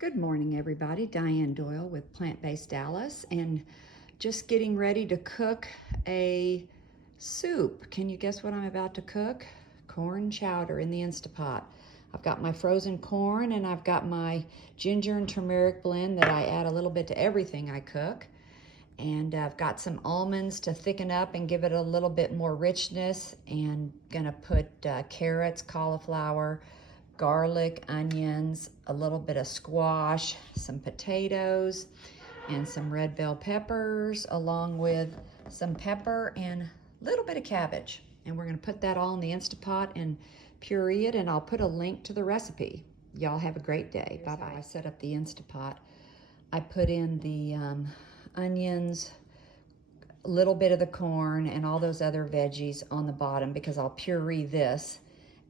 Good morning, everybody. Diane Doyle with Plant-Based Dallas, and just getting ready to cook a soup. Can you guess what I'm about to cook? Corn chowder in the Instapot. I've got my frozen corn and I've got my ginger and turmeric blend that I add a little bit to everything I cook. And I've got some almonds to thicken up and give it a little bit more richness, and gonna put carrots, cauliflower, garlic, onions, a little bit of squash, some potatoes, and some red bell peppers, along with some pepper and a little bit of cabbage. And we're gonna put that all in the Instapot and puree it, and I'll put a link to the recipe. Y'all have a great day. Bye-bye. I set up the Instapot. I put in the onions, a little bit of the corn, and all those other veggies on the bottom because I'll puree this.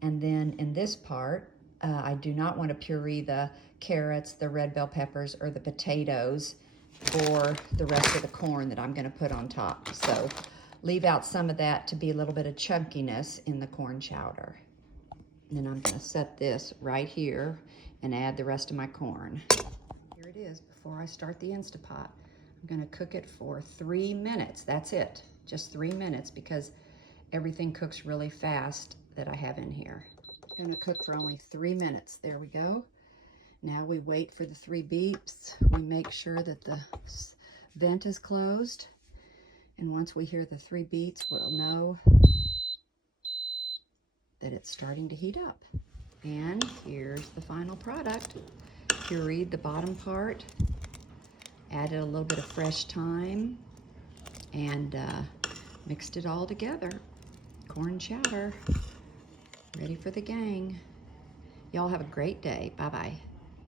And then in this part, I do not want to puree the carrots, the red bell peppers, or the potatoes for the rest of the corn that I'm going to put on top. So leave out some of that to be a little bit of chunkiness in the corn chowder. And then I'm going to set this right here and add the rest of my corn. Here it is before I start the Instapot. I'm going to cook it for 3 minutes. That's it, just 3 minutes, because everything cooks really fast that I have in here. It's going to cook for only 3 minutes. There we go. Now we wait for the 3 beeps. We make sure that the vent is closed. And once we hear the 3 beeps, we'll know that it's starting to heat up. And here's the final product. Pureed the bottom part, added a little bit of fresh thyme, and mixed it all together. Corn chowder, ready for the gang. Y'all have a great day. Bye-bye.